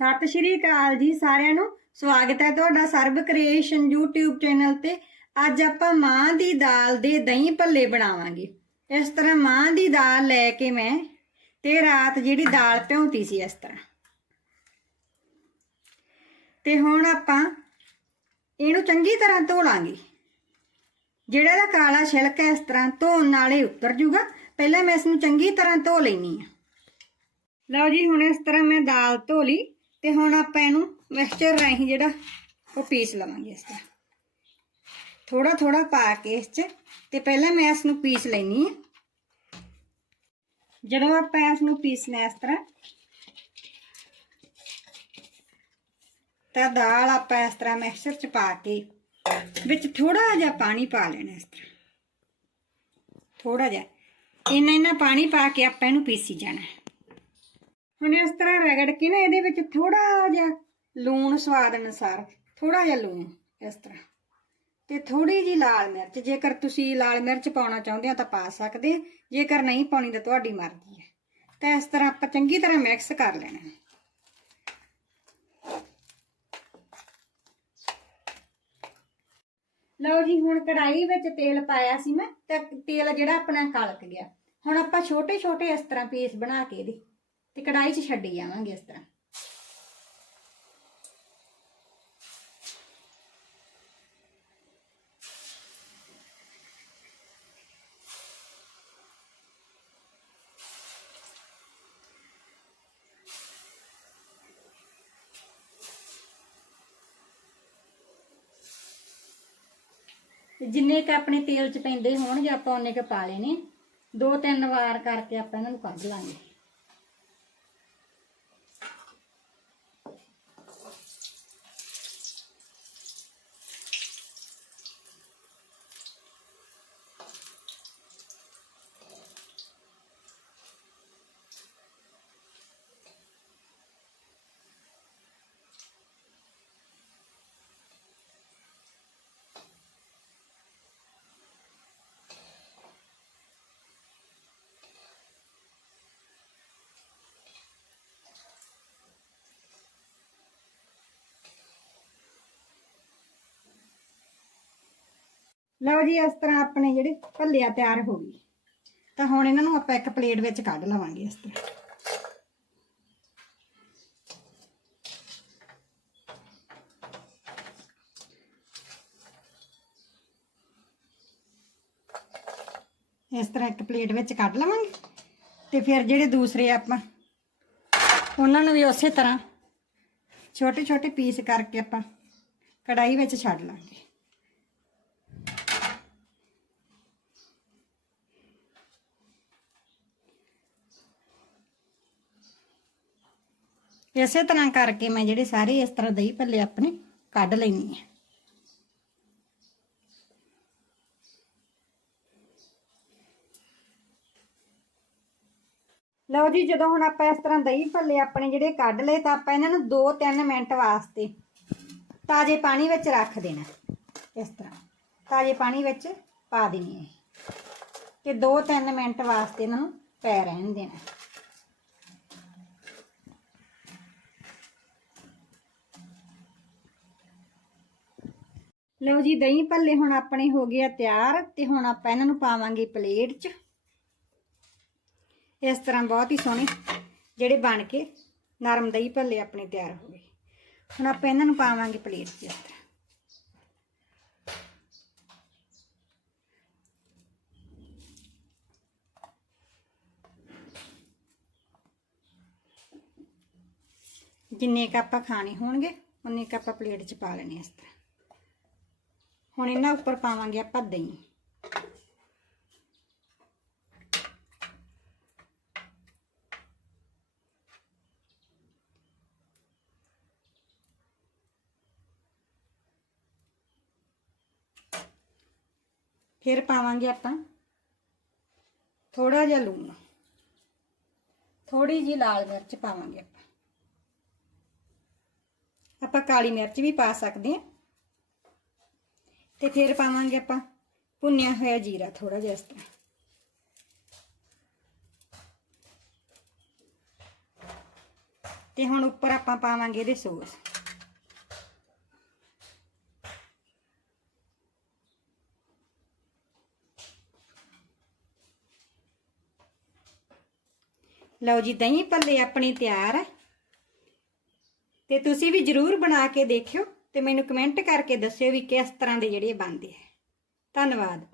ਸਤਿ ਸ਼੍ਰੀ ਅਕਾਲ ਜੀ ਸਾਰਿਆਂ ਨੂੰ। ਸਵਾਗਤ ਹੈ ਤੁਹਾਡਾ ਸਰਬ ਕ੍ਰੀਏਸ਼ਨ YouTube ਚੈਨਲ ਤੇ। ਅੱਜ ਆਪਾਂ ਮਾਂ ਦੀ ਦਾਲ ਦੇ ਦਹੀਂ ਭੱਲੇ ਬਣਾਵਾਂਗੇ। ਇਸ ਤਰ੍ਹਾਂ ਮਾਂ ਦੀ ਦਾਲ ਲੈ ਕੇ ਮੈਂ ਤੇ ਰਾਤ ਜਿਹੜੀ ਦਾਲ ਭਿਉਂਤੀ ਸੀ ਇਸ ਤਰ੍ਹਾਂ। ਤੇ ਹੁਣ ਆਪਾਂ ਇਹਨੂੰ ਚੰਗੀ ਤਰ੍ਹਾਂ ਧੋ ਲਾਂਗੇ। ਜਿਹੜਾ ਇਹਦਾ ਕਾਲਾ ਛਿਲਕ ਹੈ ਇਸ ਤਰ੍ਹਾਂ ਧੋਣ ਨਾਲੇ ਇਹ ਉਤਰ ਜੂਗਾ। ਪਹਿਲਾਂ ਮੈਂ ਇਸ ਨੂੰ ਚੰਗੀ ਤਰ੍ਹਾਂ ਧੋ ਲੈਣੀ ਆ ਲਓ ਜੀ, ਹੁਣ ਇਸ ਤਰ੍ਹਾਂ ਮੈਂ ਦਾਲ ਧੋ ਲਈ। ਤੇ ਹੁਣ ਆਪਾਂ ਇਹਨੂੰ ਮਿਕਸਚਰ ਰਾਹੀਂ ਜਿਹੜਾ ਉਹ ਪੀਸ ਲਵਾਂਗੇ ਇਸ ਤਰ੍ਹਾਂ। ਥੋੜਾ ਥੋੜਾ ਪਾ ਕੇ ਇਸ 'ਚ ਤੇ ਪਹਿਲਾਂ ਮੈਂ ਇਸ ਨੂੰ ਪੀਸ ਲੈਣੀ ਆ ਜਦੋਂ ਆਪਾਂ ਇਸ ਨੂੰ ਪੀਸਣਾ ਇਸ ਤਰ੍ਹਾਂ, ਤਾਂ ਦਾਲ ਆਪਾਂ ਇਸ ਤਰ੍ਹਾਂ ਮਿਕਸਚਰ 'ਚ ਪਾ ਕੇ ਵਿੱਚ ਥੋੜਾ ਜਿਹਾ ਪਾਣੀ ਪਾ ਲੈਣਾ ਇਸ ਤਰ੍ਹਾਂ। ਥੋੜਾ ਜਿਹਾ। ਇੰਨਾ ਇੰਨਾ ਪਾਣੀ ਪਾ ਕੇ ਆਪਾਂ ਇਹਨੂੰ ਪੀਸੀ ਜਾਣਾ ਹੁਣ ਇਸ ਤਰ੍ਹਾਂ ਰਗੜ ਕੇ ਨਾ, ਇਹਦੇ ਵਿੱਚ ਥੋੜਾ ਜਿਹਾ ਲੂਣ ਸਵਾਦ ਅਨੁਸਾਰ ਥੋੜਾ ਜਿਹਾ ਲੂਣ ਇਸ ਤਰ੍ਹਾਂ। ਤੇ ਥੋੜੀ ਜੀ ਲਾਲ ਮਿਰਚ, ਜੇਕਰ ਤੁਸੀਂ ਲਾਲ ਮਿਰਚ ਪਾਉਣਾ ਚਾਹੁੰਦੇ ਹੋ ਤਾਂ ਪਾ ਸਕਦੇ ਜੇਕਰ ਨਹੀਂ ਪਾਉਣੀ ਤਾਂ ਤੁਹਾਡੀ ਮਰਜ਼ੀ ਹੈ। ਤਾਂ ਇਸ ਤਰ੍ਹਾਂ ਆਪਾਂ ਚੰਗੀ ਤਰ੍ਹਾਂ ਮਿਕਸ ਕਰ ਲੈਣਾ। ਲਓ ਜੀ, ਹੁਣ ਕੜਾਈ ਵਿੱਚ ਤੇਲ ਪਾਇਆ ਸੀ ਮੈਂ, ਤੇ ਤੇਲ ਜਿਹੜਾ ਆਪਣਾ ਕਲਕ ਗਿਆ। ਹੁਣ ਆਪਾਂ ਛੋਟੇ ਛੋਟੇ ਇਸ ਤਰ੍ਹਾਂ ਪੀਸ ਬਣਾ ਕੇ ਇਹਦੇ ਤੇ ਕੜਾਈ 'ਚ ਛੱਡੀ ਜਾਵਾਂਗੇ ਇਸ ਤਰ੍ਹਾਂ। ਤੇ ਜਿੰਨੇ ਕ ਆਪਣੇ ਤੇਲ 'ਚ ਪੈਂਦੇ ਹੋਣਗੇ ਆਪਾਂ ਉਹਨੇ ਕ ਪਾ ਲੈਣੇ। ਦੋ ਤਿੰਨ ਵਾਰ ਕਰਕੇ ਆਪਾਂ ਇਹਨਾਂ ਨੂੰ ਕੱਢ ਲਾਂਗੇ। ਲਓ ਜੀ, ਇਸ ਤਰ੍ਹਾਂ ਆਪਣੇ ਜਿਹੜੇ ਭੱਲਿਆ ਤਿਆਰ ਹੋ ਗਏ। ਤਾਂ ਹੁਣ ਇਹਨਾਂ ਨੂੰ ਆਪਾਂ ਇੱਕ ਪਲੇਟ ਵਿੱਚ ਕੱਢ ਲਵਾਂਗੇ ਇਸ ਤਰ੍ਹਾਂ। ਇਸ ਤਰ੍ਹਾਂ ਇੱਕ ਪਲੇਟ ਵਿੱਚ ਕੱਢ ਲਵਾਂਗੇ ਤੇ ਫਿਰ ਜਿਹੜੇ ਦੂਸਰੇ ਆਪਾਂ, ਉਹਨਾਂ ਨੂੰ ਵੀ ਉਸੇ ਤਰ੍ਹਾਂ ਛੋਟੇ ਛੋਟੇ ਪੀਸ ਕਰਕੇ ਆਪਾਂ ਕੜਾਈ ਵਿੱਚ ਛੱਡ ਲਾਂਗੇ। ਇਸੇ ਤਰ੍ਹਾਂ ਕਰਕੇ ਮੈਂ ਜਿਹੜੇ ਸਾਰੇ ਇਸ ਤਰ੍ਹਾਂ ਦਹੀਂ ਭੱਲੇ ਆਪਣੇ ਕੱਢ ਲੈਣੀ ਹੈ। ਲਓ ਜੀ, ਜਦੋਂ ਹੁਣ ਆਪਾਂ ਇਸ ਤਰ੍ਹਾਂ ਦਹੀਂ ਭੱਲੇ ਆਪਣੇ ਜਿਹੜੇ ਕੱਢ ਲਏ, ਤਾਂ ਆਪਾਂ ਇਹਨਾਂ ਨੂੰ 2-3 ਮਿੰਟ ਵਾਸਤੇ ਤਾਜ਼ੇ ਪਾਣੀ ਵਿੱਚ ਰੱਖ ਦੇਣਾ ਇਸ ਤਰ੍ਹਾਂ। ਤਾਜ਼ੇ ਪਾਣੀ ਵਿੱਚ ਪਾ ਦੇਣੀ ਹੈ ਤੇ 2-3 ਮਿੰਟ ਵਾਸਤੇ ਇਹਨਾਂ ਨੂੰ ਪੈ ਰਹਿਣ ਦੇਣਾ। ਲਓ ਜੀ, ਦਹੀਂ ਭੱਲੇ ਹੁਣ ਆਪਣੇ ਹੋ ਗਏ ਆ ਤਿਆਰ ਤੇ ਹੁਣ ਆਪਾਂ ਇਹਨਾਂ ਨੂੰ ਪਾਵਾਂਗੇ ਪਲੇਟ 'ਚ। ਇਸ ਤਰ੍ਹਾਂ ਬਹੁਤ ਹੀ ਸੋਹਣੇ ਜਿਹੜੇ ਬਣ ਕੇ ਨਰਮ ਦਹੀਂ ਭੱਲੇ ਆਪਣੇ ਤਿਆਰ ਹੋ ਗਏ। ਹੁਣ ਆਪਾਂ ਇਹਨਾਂ ਨੂੰ ਪਾਵਾਂਗੇ ਪਲੇਟ 'ਚ ਇਸ ਤਰ੍ਹਾਂ। ਜਿੰਨੇ ਕ ਆਪਾਂ ਖਾਣੇ ਹੋਣਗੇ, ਉਨੇ ਕ ਆਪਾਂ ਪਲੇਟ 'ਚ ਪਾ ਲੈਣੇ ਇਸ ਤਰ੍ਹਾਂ। ਹੁਣ ਇਹਨਾਂ ਉੱਪਰ ਪਾਵਾਂਗੇ ਆਪਾਂ ਦਹੀਂ। ਫਿਰ ਪਾਵਾਂਗੇ ਆਪਾਂ ਥੋੜਾ ਜਿਹਾ ਲੂਣ। ਥੋੜੀ ਜਿਹੀ ਲਾਲ ਮਿਰਚ ਪਾਵਾਂਗੇ ਆਪਾਂ। ਆਪਾਂ ਕਾਲੀ ਮਿਰਚ ਵੀ ਪਾ ਸਕਦੇ ਹਾਂ। ਤੇ ਫਿਰ ਪਾਵਾਂਗੇ ਆਪਾਂ ਭੁੰਨਿਆ ਹੋਇਆ ਜੀਰਾ ਥੋੜਾ ਜਿਹਾ ਇਸ ਤਰ੍ਹਾਂ। ਤੇ ਹੁਣ ਉੱਪਰ ਆਪਾਂ ਪਾਵਾਂਗੇ ਇਹਦੇ ਸੌਸ। ਲਓ ਜੀ, ਦਹੀਂ ਭੱਲੇ ਆਪਣੇ ਤਿਆਰ ਹੈ। ਤੇ ਤੁਸੀਂ ਵੀ ਜਰੂਰ ਬਣਾ ਕੇ ਦੇਖਿਓ। ਤੇ ਮੈਨੂੰ ਕਮੈਂਟ ਕਰਕੇ ਦੱਸਿਓ ਵੀ ਕਿਸ ਤਰ੍ਹਾਂ ਦੇ ਜਿਹੜੇ ਬਣਦੇ ਹੈ ਧੰਨਵਾਦ।